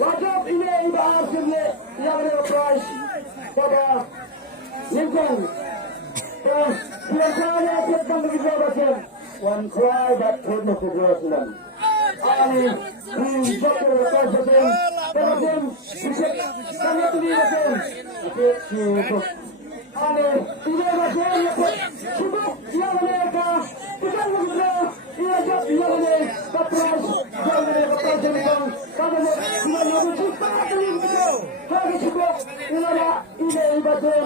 Wajib ini ibahar sini yang berprice pada Lincoln. Biasanya kita begitu macam one cry but could not address them. Ani jatuh lepas macam macam kami tu ni macam cukup. Ani ini macam cukup yang mereka bukan begitu. Ia jatuh yang mereka price yang mereka price Lincoln. Kami yang berjuta kali begitu. Kami cukup inilah ini ibadah.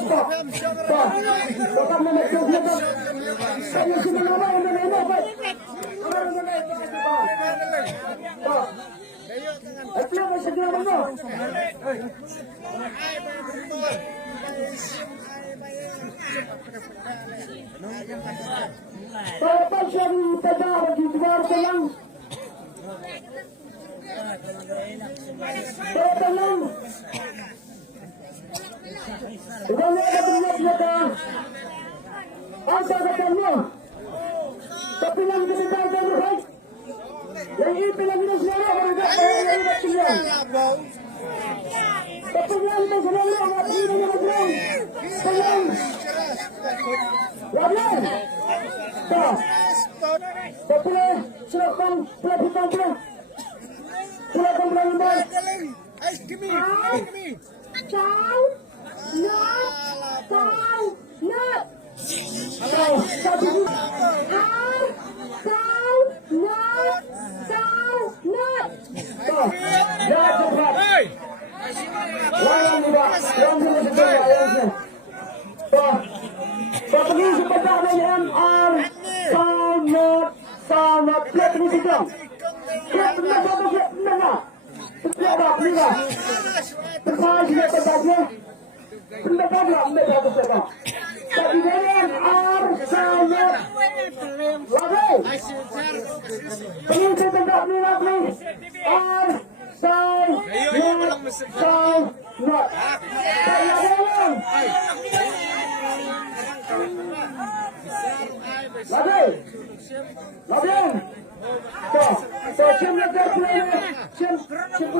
stop. Total na nagsusunod. Kayo sinalawa na nainapay. At lang sa ginawa mo. Para pa siya ng pagkakawag yung duwarta lang. Para lang. Ikaw na kabinyat na ka. Ang sagatan mo. Kapilang ginitan ka mo, right? Yang ipilang ginasnara, mga kapayang sila. Kapilang mo sa mga mga pinang mga mga. Kapilang. Labihan. Ta. Kapilang. Silakan. Pelapitan ka. Silakan berani ba? Give me. Ciao. No. Ciao. No. Ciao. Sabi ko. Ciao. No. Ciao. No. Ciao. Lahat ng lahat. Walang iba. Walang iba sa kanya. Ayan siya. Ciao. Pag-iisip pa sa amin yan ang sound not. Plate mo dito. Plate na ba? Plate na nga. Plate ba? Plate ba? Terpahas dia terdakwa, pendekatlah mereka bersama. Tapi dengan sangat lagi. Ini tetap lagi. Sangat. Lagi. So, siapa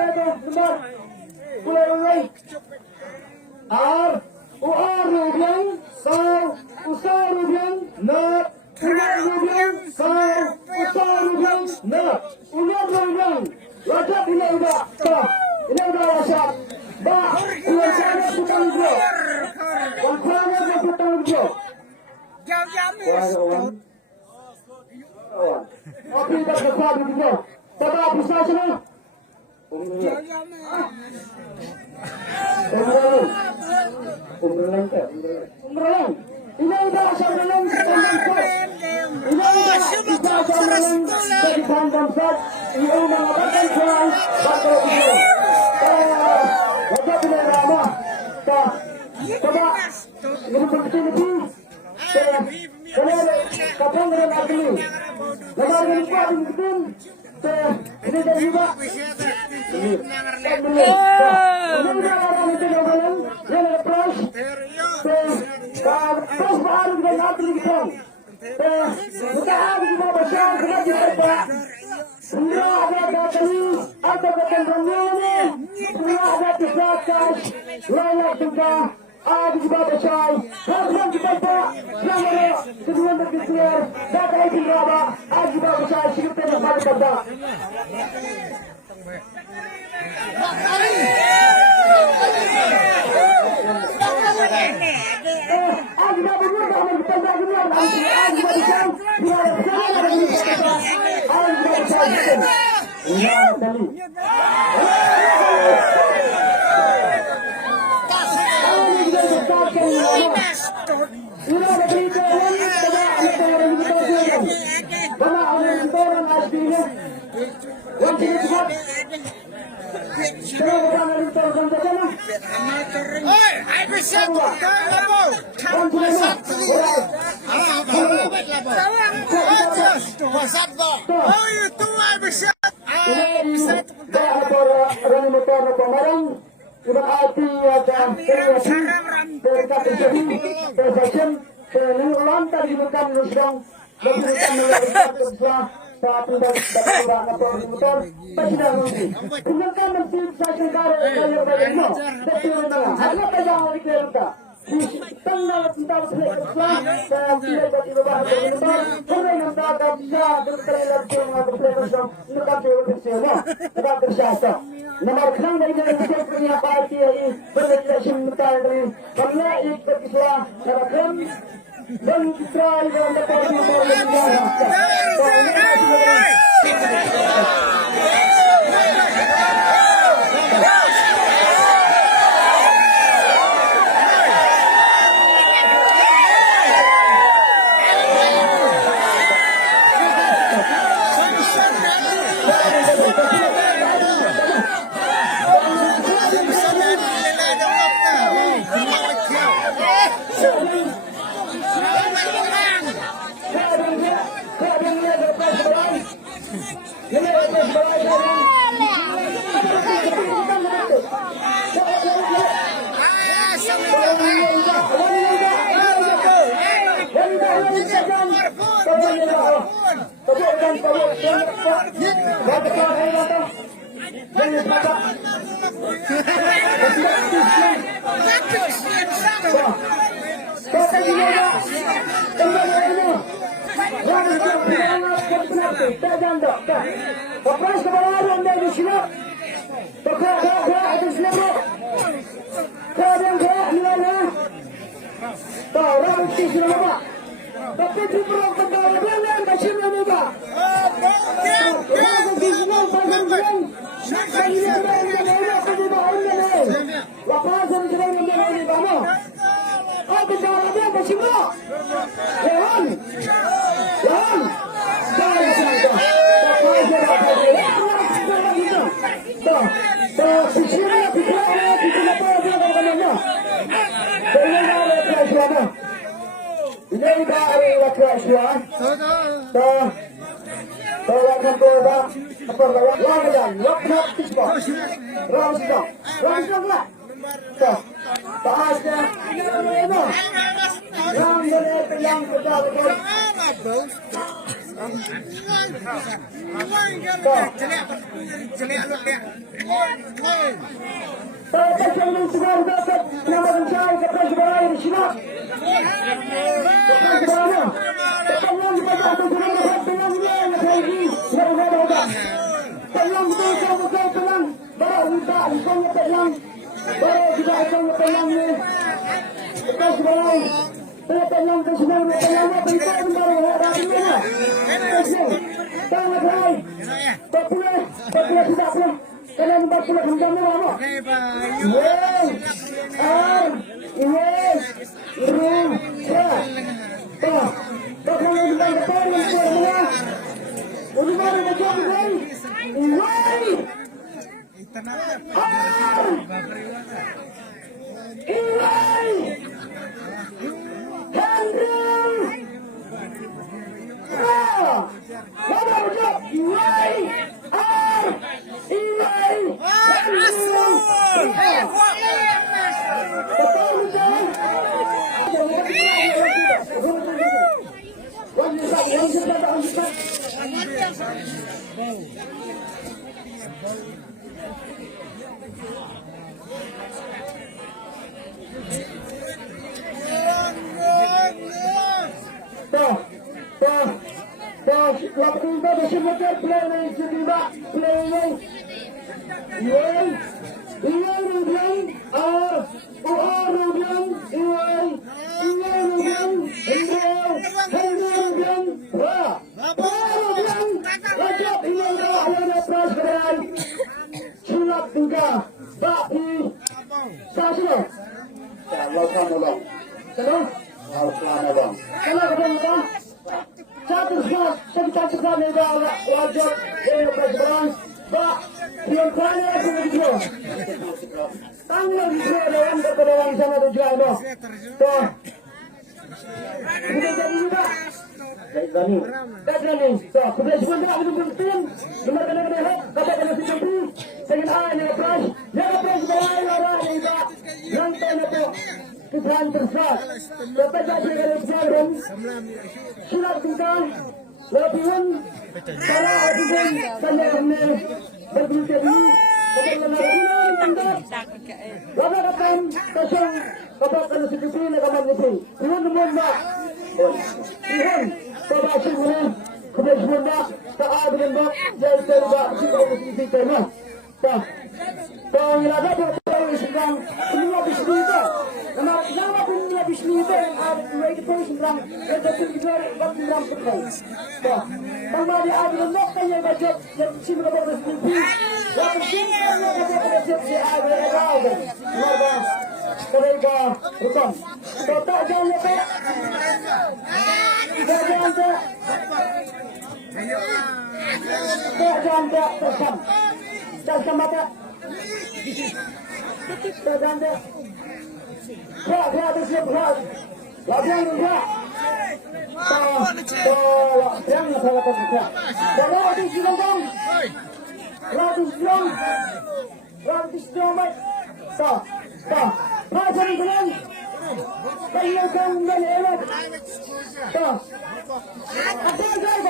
nomor. Kulay Rubian, Usar Rubian, Not, Rubian, Usar Rubian, Not, Rubian, Rajab ini udah, ini udah Rajab, ulang sana putang bro, putang bro. Oke, kita berkuat bro, coba bisa sini. Umrang. Ini udah sampelan ini udah sampelan dari pandang sat. Ini mengatakan soal bakal itu. Wajah tidak ramah. Coba ini betul-betul. Kalau kapan dengan aku, kalau ini kuat betul. Ini dari juga. Ini orang itu yang approach. Terus baru kita nanti kita. Kita ada di bawah besar kita kita. Semua ada kali atau ketentuannya. Semua ada kesalahan. Layak juga. Ada di bawah besar. Kalau kita tak, jangan kedua berkisar. Data itu berapa? Ada di bawah besar. Kita tidak boleh berda. Jangan pawak, jangan pawak. Bapak saya datang. Jangan bapak. Kata juga, kembali ini. Jangan tak janda. Bapak sebenarnya anda di sini. Bapak ada di sini. Kadang nilainya. Tahu orang di sini bapak. Tapi di perang tentara dengan macam mana pak? Orang di sini pasang perang. Saya ada apa di bawah ini? Lapasan sedang menjadi bawah. Apa caranya macam mana? Jangan. Jangan. Ini baru laki-laki. Tolakkan coba perlawanan, lokap tisba, ramsda, lah. Bahasnya, yang betul-betul.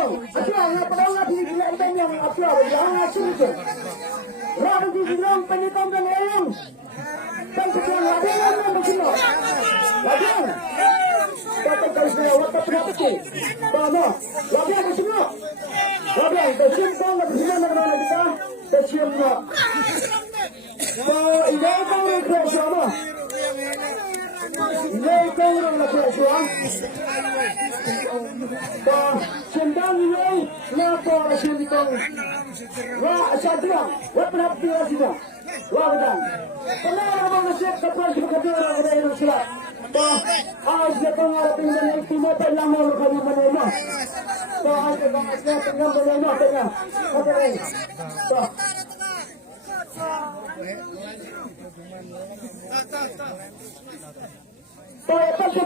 Bang, asyik ngapa dah ngapa ni gila ikan yang apa? Jangan asyik tu. Rabu di bilang penyekam dan ayam. Kan sekian lagi yang berkilo. Lagi. Kata kalau waktu berapa tu? Bama, lagi ada semua. Lagi, tercium kau nak bersinar dengan kita. Tercium nak. Ini kau nak kerja apa? Ini kau nak kerja apa? Sendang ini napa sendang? Wah, sadar. Wah, berapa dia sudah? Wah, betul. Kenapa abang nasib kapal juga dia orang ada yang silap? Awas dia pengarap dengan itu mata lama kami menerima. Awas dia pengarap dengan menerima tengah. Apa ini? Saya tapi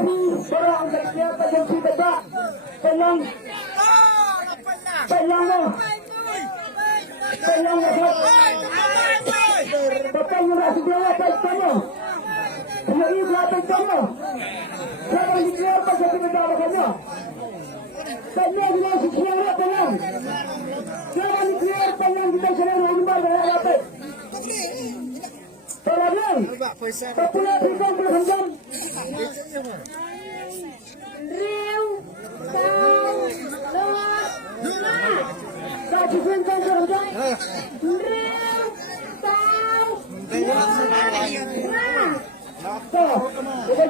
orang kerja terjadi betul. Pelang. Betul murah sudah apa tanya? Ini berapa tanya? Kalau dikira apa jadi betul makanya? Tanya bila sekian apa tanya? Kalau dikira apa yang kita sedang rumah dengan apa? Kalau dia, popular people berhentam. Real, tahu, lot, mak. Kau cukup kan berhentam? Real, tahu, lot, mak. So, kita